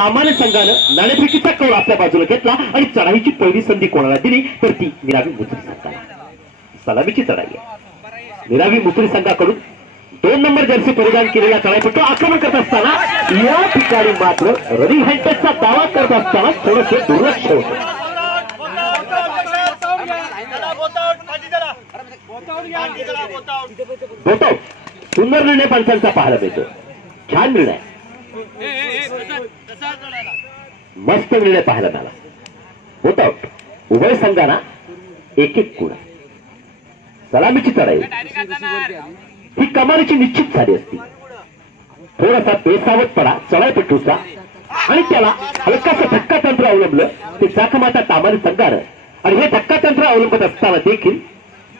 तामाने संघानं नाणेफेकीचा कौल आपल्या बाजूला घेतला आणि चढाईची पहिली संधी कोणाला दिली तर ती निरावी मुसरी संघाला. सलामीची चढाई आहे. निरावी मुसरी संघाकडून 2 नंबर जर्सी परिधान केलेला चढाईपटू आक्रमण करत असताना या ठिकाणी मात्र रनिंग हँडचा दावा करत असताना थोडंसं दुर्लक्ष होतं. सुंदर निर्णय पंचांचा पाहायला मिळतो. छान निर्णय, मस्त निर्णय पाहायला मिळाला. बोट आउट. उभय संघांना 1-1 गुण. सलामीची चढाई ही कमालीची निश्चित झाली असती. थोडासा बेसावतपणा चढाईपटूचा आणि त्याला हलकासा धक्का तंत्र अवलंबलं ते जाखमाता तामाने संघानं. आणि हे धक्का तंत्र अवलंबत असताना देखील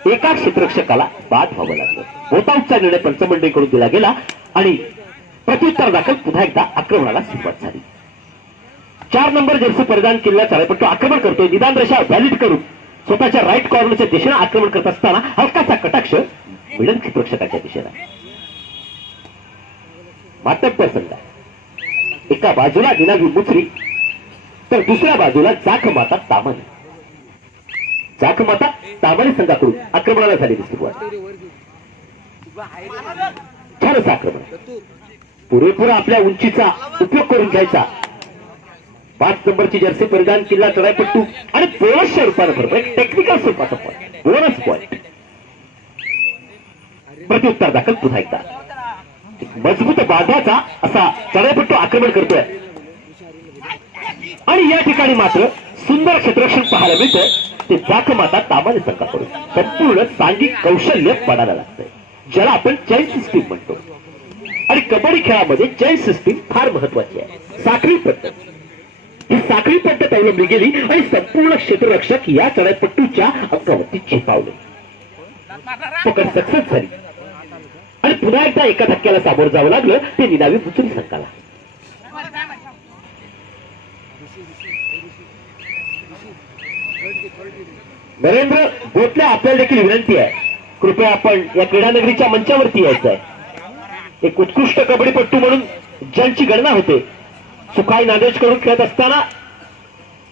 एका क्षेत्ररक्षकाला बाद व्हावं लागलं. बोटाऊटचा निर्णय पंचमंडळीकडून दिला गेला आणि प्रत्युत्तर दाखल पुन्हा एकदा आक्रमणाला सुरुवात झाली. 4 नंबर जर्सी परिधान केलेला चढाईपटू आक्रमण करतोय. निदान रेषा व्हॅलिड करून स्वतःच्या राईट कॉर्नरच्या दिशेने आक्रमण करत असताना हलकासा कटाक्ष मिडल क्षेत्ररक्षकाच्या दिशेला. मातब्बर संघ एका बाजूला निनावी मुसरी तर दुसऱ्या बाजूला जाखमाता तामाने. जाखमाता तामाने संघाकडून आक्रमणाला झालेली सुरुवात. छान असं आक्रमण. पुरेपूर आपल्या उंचीचा उपयोग करून घ्यायचा. 5 नंबरची जर्सी परिधान केलेला चढाईपट्टू आणि बोनसच्या रूपानं बरोबर एक टेक्निकल स्वरूपाचा पॉईंट, बोनस पॉईंट. प्रत्युत्तर दाखल पुन्हा एकदा मजबूत बांधाचा असा चढाईपट्टू आक्रमण करतोय आणि या ठिकाणी मात्र सुंदर क्षेत्ररक्षण पाहायला मिळतं. ते जाखमाता तामाने संघाकडून संपूर्ण सांघिक कौशल्य पडायला लागतंय, ज्याला आपण चैन सिस्टीम म्हणतो. आणि कबड्डी खेळामध्ये चैन सिस्टीम फार महत्वाची आहे. साखळी पद्धत, ही साखळी पद्धत अवलंबली गेली आणि संपूर्ण क्षेत्ररक्षक या चढाईपट्टूच्या अंगावरती झेपावले. पकड सक्सेस झाली आणि पुन्हा एकदा एका धक्क्याला सामोरं जावं लागलं ते निनावी मुसरी संघाला. नरेंद्र गोटले आपल्याला देखील विनंती आहे, कृपया आपण या क्रीडानगरीच्या मंचावरती यायचं आहे. एक उत्कृष्ट कबड्डीपट्टू म्हणून ज्यांची गणना होते सुखाई नांदेड कडून खेळत असताना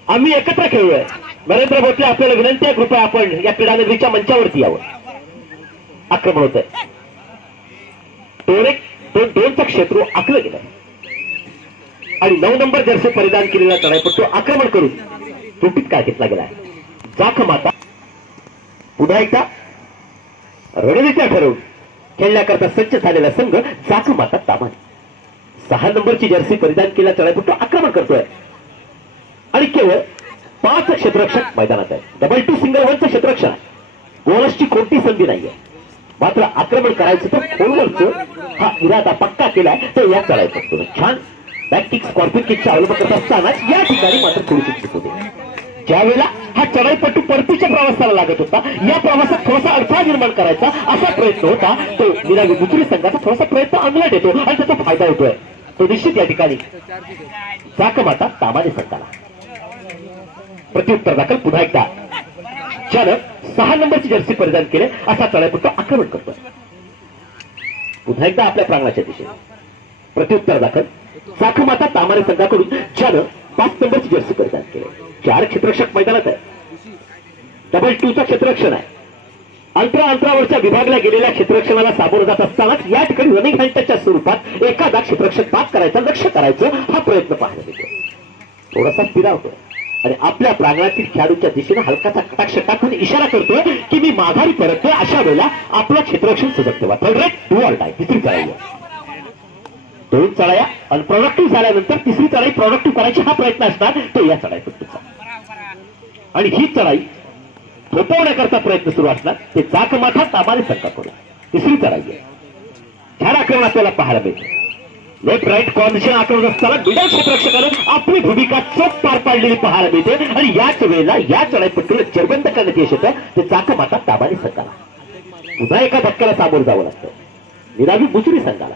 आम्ही एकत्र खेळलोय. नरेंद्र गोटले आपल्याला विनंती आहे, कृपया आपण या क्रीडानगरीच्या मंचावरती यावं. आक्रमण होत आहे. दोनचं क्षेत्र आखलं गेलं आणि 9 नंबर जर्सी परिधान केलेला चढाईपट्टू आक्रमण करून त्रुटीत काय घेतला गेला. जाखमाता पुन्हा एकदा रणनीत्या ठरवून खेळण्याकरता सज्ज झालेला संघ जाखमाता तामाने. 6 नंबरची जर्सी परिधान केलेला चढाईपट्टू आक्रमण करतोय आणि केवळ 5 क्षेत्ररक्षक मैदानात आहे. डबल 2 सिंगल 1चं क्षेत्ररक्षण आहे. बोनसची कोणती संधी नाहीये. मात्र आक्रमण करायचं तर खोलवरचं हा इरादा पक्का केलाय तो या चढाईपट्टूने. छान बॅक किक, स्कॉर्पिन किकचा अवलंब करत असताना या ठिकाणी मात्र थोडीशी चूक होते. ज्यावेळेला हा चढाईपट्टू परतीच्या प्रवासाला लागत होता, या प्रवासात थोडासा अडथळा निर्माण करायचा असा प्रयत्न होता, तो निनावी मुसरी संघाचा थोडासा प्रयत्न अंगलट येतो आणि त्याचा फायदा होतोय. तो निश्चित या ठिकाणी जाखमाता तामाने संघाला. प्रत्युत्तर दाखल पुन्हा एकदा ज्यानं 6 नंबरची जर्सी परिधान केले असा चढाईपट्टू आक्रमण करतोय. पुन्हा एकदा आपल्या प्रांगणाच्या दिशेने प्रत्युत्तर दाखल जाखमाता तामाने संघाकडून ज्यानं 5 नंबरची जर्सी परिधान केले. 4 क्षेत्ररक्षक मैदानात आहे. डबल 2चं क्षेत्ररक्षण आहे. अंतरावरच्या विभागल्या गेलेल्या क्षेत्ररक्षणाला सामोरं जात असतानाच या ठिकाणी रनिंग हँडच्या स्वरूपात एखादा क्षेत्ररक्षक बाद करायचा, लक्ष करायचं हा प्रयत्न पाहायला मिळतो. थोडासा स्थिरावतोय आणि आपल्या प्रांगणातील खेळाडूच्या दिशेने हलकाचा कटाक्ष टाकून इशारा करतोय की मी माघारी परततोय. अशा वेळेला आपलं क्षेत्ररक्षण सजग ठेवा. Third raid, do or die. तिसरी चढाई. 2 चढाया अनप्रोडक्टिव्ह झाल्यानंतर तिसरी चढाई प्रोडक्टिव्ह करायची हा प्रयत्न असणार तो या चढाईपट्टूचा. आणि ही चढाई थोपवण्याकरता प्रयत्न सुरू असणार ते जाखमाता तामाने संघाकडून. तिसरी चढाई आहे. छान आक्रमण आपल्याला पाहायला मिळते. लेफ्ट राईट कॉर्नर आक्रमण असताना मिडल क्षेत्ररक्षकानं आपली भूमिका चोख पार पाडलेली पाहायला मिळते आणि याच वेळेला या चढाईपट्टूला जरबंद करण्यात यश येतं ते जाखमाता तामाने संघाला. पुन्हा एका धक्क्याला सामोरं जावं लागतं निनावी मुसरी संघाला.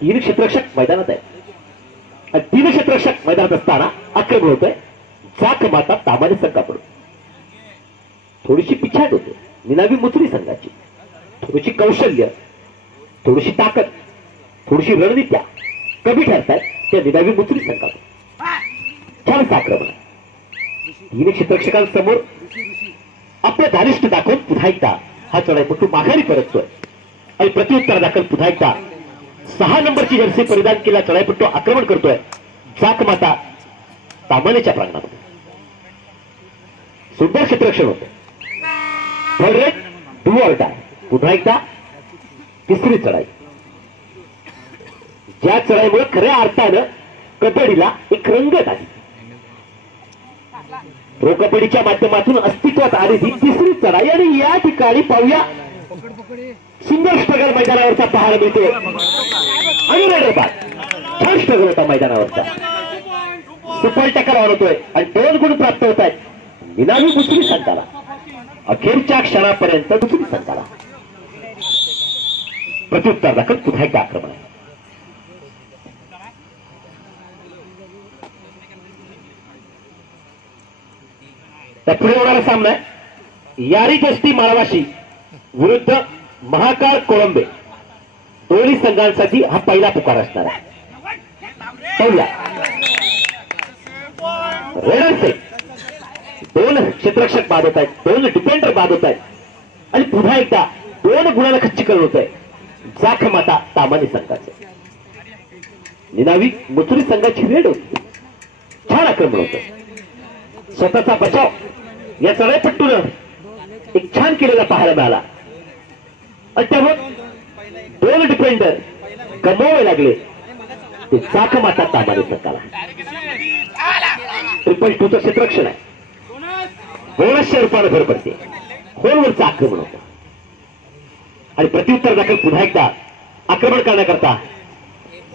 3 क्षेत्ररक्षक मैदानात आहेत आणि 3 क्षेत्ररक्षक मैदानात असताना आक्रमण होतोय जाखमाता तामाने संघाकडून. थोडीशी पिछाट होते निनावी मुसरी संघाची. थोडीशी कौशल्य, थोडीशी ताकद, थोडीशी रणनीत्या कमी ठरतात त्या निनावी मुत्री संघाकडून छान आक्रमण. तिन्ही क्षेत्ररक्षकांसमोर आपलं धारिष्ठ दाखवून पुन्हा एकदा हा चढाईपटू माघारी परततोय आणि प्रत्युत्तर दाखल पुन्हा एकदा 6 नंबरची जर्सी परिधान केला चढाईपटू आक्रमण करतोय जाकमाता तामानेच्या प्रांगणामध्ये. सुंदर क्षेत्ररक्षण होतं. डू ऑर डाय. पुन्हा एकदा तिसरी चढाई. ज्या चढाईमुळे खऱ्या अर्थानं कबड्डीला एक रंगत आली. प्रो कबड्डीच्या माध्यमातून अस्तित्वात आलेली तिसरी चढाई आणि या ठिकाणी पाहूया सुंदर स्ट्रगल मैदानावरचा पाहायला मिळते. आणि छान स्ट्रगल होता मैदानावरचा. सुपर टक्कर होतोय आणि 2 गुण प्राप्त होत आहेत निनावी मुत्री संघाला. अखेरच्या क्षणापर्यंत मुत्री संघाला प्रत्युत्तर दाखल पुन्हा एकदा आक्रमण आहे. त्या पुढे होणारा सामना आहे यारी जस्ती माळवाशी विरुद्ध महाकाळ कोळंबे. दोन्ही संघांसाठी हा पहिला पुकार असणार आहे. पाहूया रेडर 2 क्षेत्ररक्षक बाद होत आहेत, 2 डिफेंडर बाद होत आहेत आणि पुन्हा एकदा 2 गुणाला खच्चीकरण होत आहे जाखमाता तामाने संघाचे. निनावी मुत्री संघाची रेड होती. छान आक्रमण होतं. स्वतःचा बचाव या चढाईपट्टूनं एक छान केलेला पाहायला मिळाला आणि त्यावर 2 डिफेंडर गमवावे लागले ते जाखमाता तामाने संघाला. 2.2चं क्षेत्ररक्षण आहे. बोनसच्या रूपाने भर पडते. होलवरचं आक्रमण होतं आणि प्रत्युत्तर दाखल पुन्हा एकदा आक्रमण करण्याकरता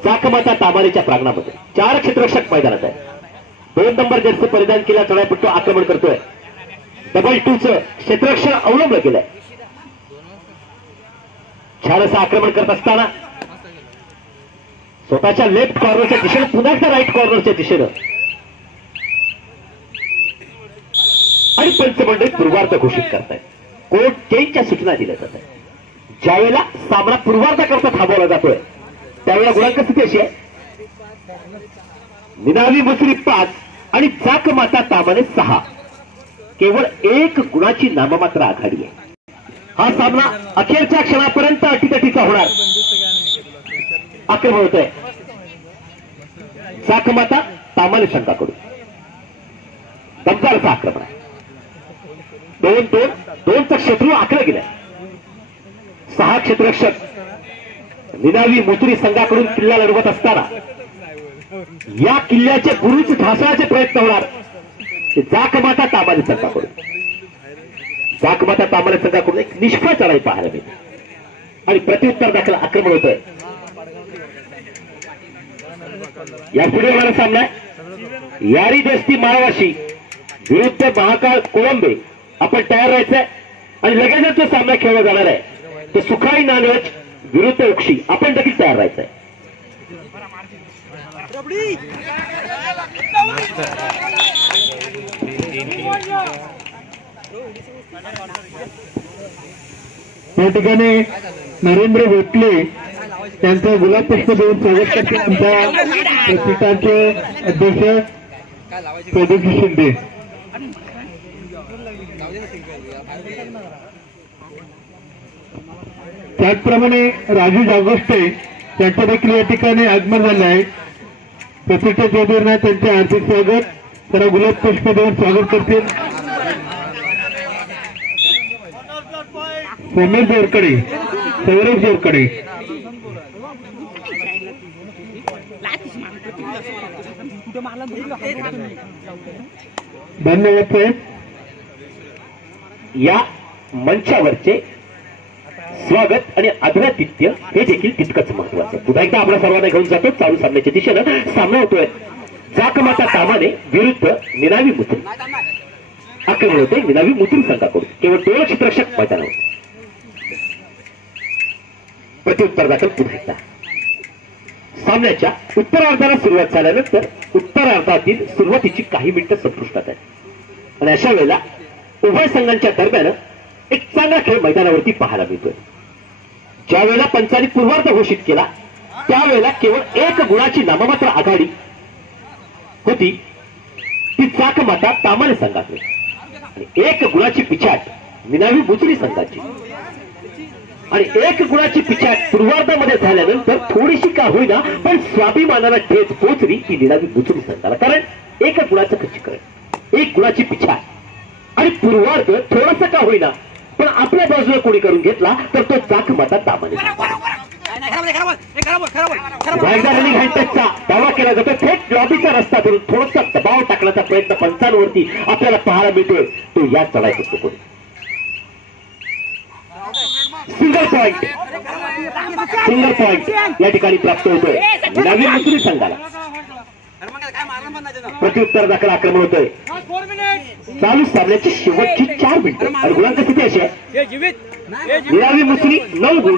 जाखमाता तामानेच्या प्रांगणामध्ये 4 क्षेत्ररक्षक मैदानात आहे. 2 नंबर जर्सी परिधान केला चढाईपट्टू आक्रमण करतोय. 2.2चं क्षेत्ररक्षण अवलंबलं गेलंय. छान असं आक्रमण करत असताना स्वतःच्या लेफ्ट कॉर्नरच्या दिशेनं पुन्हा एकदा राईट कॉर्नरच्या दिशेनं आणि पंचमंडळी पूर्वार्ध घोषित करतायत. कोर्ट चेंजच्या सूचना दिल्या जात आहेत. ज्यावेळेला सामना पूर्वार्धाकरता थांबवला जातोय त्यावेळेला गुणांक स्थिती अशी आहे निनावी मुत्री 5 आणि जाखमाता तामाने 6. केवळ 1 गुणाची नाममात्र आघाडी आहे. हा सामना अखेरच्या क्षणापर्यंत अटीतटीचा होणार. आक्रमण होत आहे जाखमाता तामाने संघाकडून. दमदारचं आक्रमण आहे. 2-2-2चा शत्रू आखला गेलाय. 6 क्षेत्ररक्षक निनावी मुत्री संघाकडून किल्ला लढवत असताना या किल्ल्याचे गुरुच ढासळाचे प्रयत्न होणार ते जाखमाता तामाने संघाकडून. जाखमाता तामाने संघाकडून एक निष्फळ चढाई पाहायला मिळते आणि प्रत्युत्तर दाखल आक्रमण होतंय. या पुढे होणारा सामना यारी जस्ती माळवाशी विरुद्ध महाकाळ कोळंबे. आपण तयार राहायचंय आणि लगेचच जो सामना खेळला जाणार आहे तो सुखाई नानवच विरुद्ध उक्षी. आपण देखील तयार राहायचंय. या ठिकाणी नरेंद्र भोसले त्यांचं गुलाब पुष्प देऊन स्वागत करते आमच्या प्रतिष्ठानचे अध्यक्ष प्रदीप शिंदे. त्याचप्रमाणे राजू जागोष्टे त्यांचं देखील या ठिकाणी आगमन झालं आहे. प्रतिष्ठा चौधरींना त्यांचे हार्दिक स्वागत. त्याला गुलाब पुष्प देऊन स्वागत करतील. समीर जोरकडे, सौरभ जोरकडे. धन्यवाद साहेब. या मंचावरचे स्वागत आणि आदरातिथ्य हे देखील तितकंच महत्वाचं. पुन्हा एकदा आपल्या सर्वांना घेऊन जातो चालू सामन्याच्या दिशेनं. सामना होतोय जाखमाता तामाने विरुद्ध निनावी मुत्री. आक्रमण होते निनावी मुत्री संघाकडून. केवळ 2 क्षेत्ररक्षक मैदानावर. प्रत्युत्तर दाखल पुन्हा एकदा. सामन्याच्या उत्तरार्धाला सुरुवात झाल्यानंतर उत्तरार्धातील सुरुवातीची काही मिनिटं संपुष्टात आहेत आणि अशा वेळेला उभय संघांच्या दरम्यान एक चांगला खेळ मैदानावरती पाहायला मिळतोय. ज्या वेळेला पंचांनी पूर्वार्ध घोषित केला त्यावेळेला केवळ 1 गुणाची नाममात्र आघाडी होती, ती चाक माता तामाणे संघातली आणि 1 गुणाची पिछाट निनावी बुचरी संघाची आणि 1 गुणाची पिछाट पूर्वार्धामध्ये झाल्यानंतर थोडीशी का होईना पण स्वाभिमानाला ठेच पोचली ती निनावी बुचरी संघाला. कारण 1 गुणाचं खच्चीकरण, 1 गुणाची पिछाट आणि पूर्वार्ध थोडंसं का होईना पण आपल्या बाजूला कोणी करून घेतला तर तो चाक माता तामाणे. रनिंग हँडटचचा दावा केला जातो. थेट लॉबीचा रस्ता धरून थोडासा दबाव टाकण्याचा प्रयत्न पंचांवरती आपल्याला पाहायला मिळतोय. तो या चढायचा कोणी सिंगल पॉइंट या ठिकाणी प्राप्त होतोय नवीन मुसरी संघाला. प्रत्युत्तर दाखल आक्रमण होतोय. चालू सामन्याची शेवटची 4 मिनिटं आणि गुणांक किती असे आहे? निनावी मुसरी 9 गुण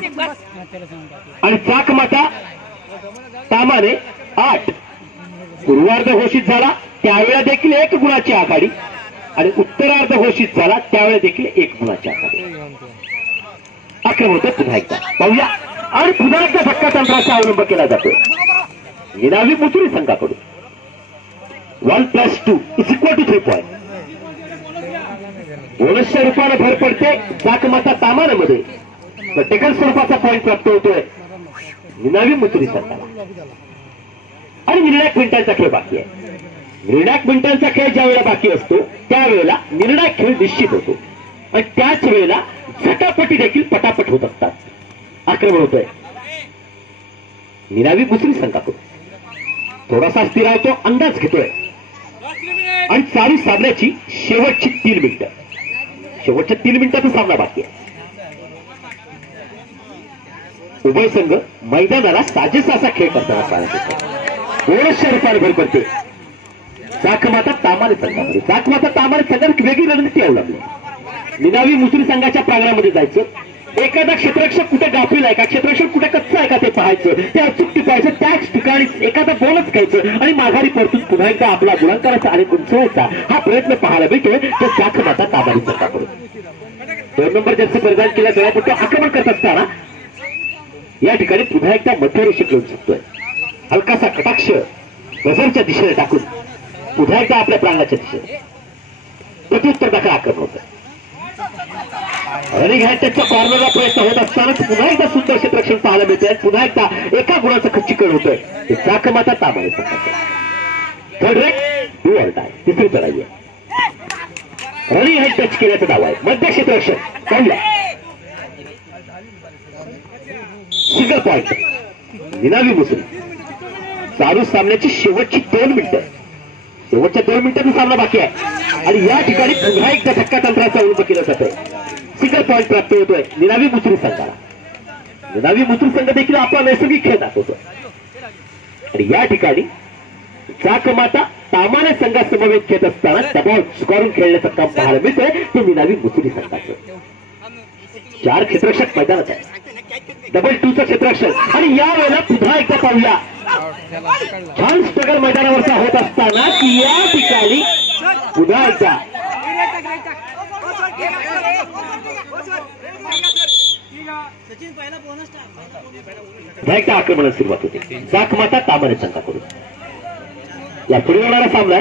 आणि चाक माता तामाने 8. पूर्वार्ध घोषित झाला त्यावेळेला देखील 1 गुणाची आघाडी आणि उत्तरार्ध घोषित झाला त्यावेळेला देखील 1 गुणाची आघाडी. आक्रमण होतं पुन्हा एकदा पाहूया आणि पुन्हा एकदा धक्का तंत्राचा अवलंब केला जातो निनावी मुसरी संघाकडून. 1+2 = 3 पॉइंट. बोनसच्या रूपाने भर पडते चाकमाता तामानामध्ये. टेकल स्वरूपाचा पॉइंट प्राप्त होतोय निनावी मुसरी संघाला. आणि निर्णायक मिनिटांचा खेळ बाकी आहे. निर्णायक मिनिटांचा खेळ ज्या वेळेला बाकी असतो त्यावेळेला निर्णायक खेळ निश्चित होतो आणि त्याच वेळेला झटापटी देखील पटापट होत असतात. आक्रमण होतोय निनावी मुसरी संघाकडून. थोडासा स्थिरावतो, अंदाज घेतोय आणि चालू सामन्याची शेवटची 3 मिनिटं. शेवटच्या 3 मिनिटाचा सामना बाकी आहे. उभय संघ मैदानाला साजेसा असा खेळ करताना पाहण्यात येतो. बोनसच्या रूपाने भर पडते चाकमाता तामाणे संघामध्ये. चाकमाता तामाणे संघात वेगळी रणनीती अवलंबली. निनावी मुसरी संघाच्या प्रांगणामध्ये जायचं, एखादा क्षेत्ररक्षक कुठे गाफील आहे का, क्षेत्ररक्षक कुठे कच्चा आहे का ते पाहायचं, ते अचूक टिपायचं, त्याच ठिकाणी एखादा बोनस घ्यायचं आणि माघारी परतून पुन्हा एकदा आपला गुणांकाराचा आणि उंचवायचा हा प्रयत्न पाहायला मिळतोय तो चाकमाता तामाणे संघाकडून. 2 नंबर जर्सी परिधान केला गळ्यापट्टी आक्रमण करत असताना या ठिकाणी पुन्हा एकदा मध्यरेषेत येऊ शकतोय. हलकासा कटाक्ष गजरच्या दिशेने टाकून पुन्हा एकदा आपल्या प्रांगणाच्या दिशेने प्रत्युत्तर दाखल आक्रमण होतं. रनिंग हँडटचच्या कॉर्नरला प्रयत्न होत असतानाच पुन्हा एकदा सुंदर क्षेत्ररक्षण पाहायला मिळतंय. पुन्हा एकदा 1 गुणाचं खच्चीकरण होतोय ते चाकमाता तामाणे संघाचं. Third rate do or die, तिसरी लढाई आहे. रनिंग हँड टच केल्याचा दावा आहे. मध्य क्षेत्ररक्षण पाहिला सिंगल पॉइंट निनावी मुसरी. चालू सामन्याची शेवटची 2 मिनिटं. शेवटच्या 2 मिनिटांचा सामना बाकी आहे आणि या ठिकाणी पुन्हा एकदा धक्का तंत्राचा अवलंब केला जातोय. सिंगल पॉइंट प्राप्त होतोय निनावी मुसरी संघाला. निनावी मुसरी संघ देखील आपला नैसर्गिक खेळ दाखवतोय आणि या ठिकाणी चाकमाता तामाणे संघासमवेत खेळत असताना दबाव चुकारून खेळण्याचं काम पाहायला मिळतंय ते निनावी मुसरी संघाचं. 4 क्षेत्ररक्षक मैदानात आहे. डबल 2चं क्षेत्ररक्षण आणि या वेळेला पुन्हा एकदा पाहूया छान स्ट्रगल मैदानावरचा होत असताना की या ठिकाणी पुन्हा एकदा आक्रमणाला सुरुवात होते चाकमाता तामाणे संघाकडून. या पुढे होणारा सामना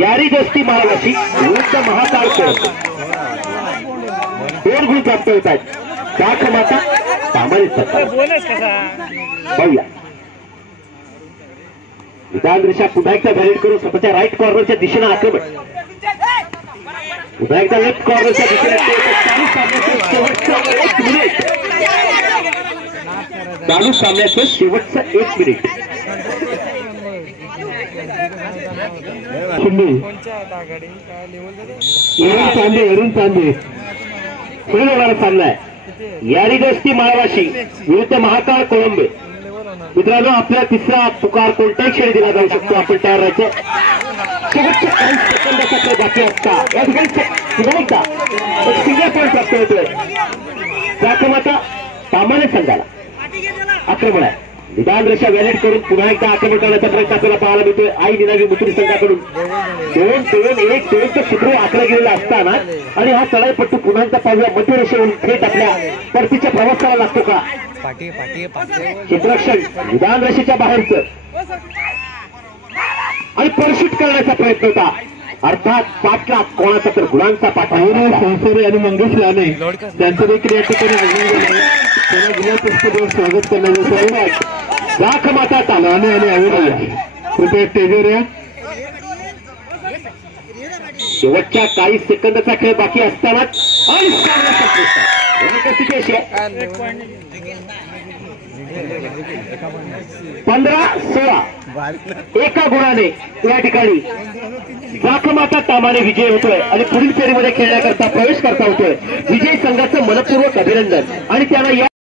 यारी दोस्ती महाराष्ट्री विरुद्ध महाकाळ कोळंब. 2 गुण प्राप्त होत आहेत चाकमाता तामाणे संघाला. पाहूया विधान रेषा पुन्हा एकदा व्हॅलिड करून स्वतःच्या राईट कॉर्नरच्या दिशेने आक्रमण. पुन्हा एकदा लेफ्ट कॉर्नरच्या दिशेने चालू सामन्याचं शेवटचं 1 मिनिट. एरून चांदे पुढे होणारा सामना आहे यारी दोस्ती माळवाशी विरुद्ध महाकाळ कोळंबे. मित्रांनो आपला तिसरा पुकार कोणत्याही क्षणी दिला जाऊ शकतो. आपण तयार राहायचं. शेवटच्या 40 सेकंदाचा बाकी असता या ठिकाणी पुन्हा एकदा एक सिंगल पॉइंट प्राप्त होतोय चाकमाता तामाणे संघाला. आक्रमण आहे विधान रेषा व्हॅलिड करून पुन्हा एकदा आक्रमण करण्याचा प्रयत्न आपल्याला पाहायला मिळतोय आई निनावी मुसरी संघाकडून. 2-2-1-2चं क्षेत्र आखलं गेलेलं असताना आणि हा चढाईपट्टू पुन्हा एकदा पाहूया मध्य रेषेवरून थेट आपल्या परतीच्या प्रवासाला लागतो का क्षेत्ररक्षण विधान रशीच्या बाहेरचं आणि परशूट करण्याचा प्रयत्न होता. अर्थात पाठला कोणाचा तर गुणांचा पाठ आहे. संसारे आणि मंगेश लाने त्यांचं देखील या ठिकाणी आगमन झालं आहे. त्यांना गुलाब पुष्पदेव स्वागत करण्याचं लाख माता ताला लाने आणि अविनाश कृपया स्टेजवर या. शेवटच्या काही सेकंदाचा खेळ बाकी असतानाच आणि 15-16 एका गुणाने या ठिकाणी जाखमाता तामाने विजय होतोय आणि पुढील फेरीमध्ये खेळण्याकरता प्रवेश करता होतोय. विजय संघाचं मनपूर्वक अभिनंदन आणि त्यांना या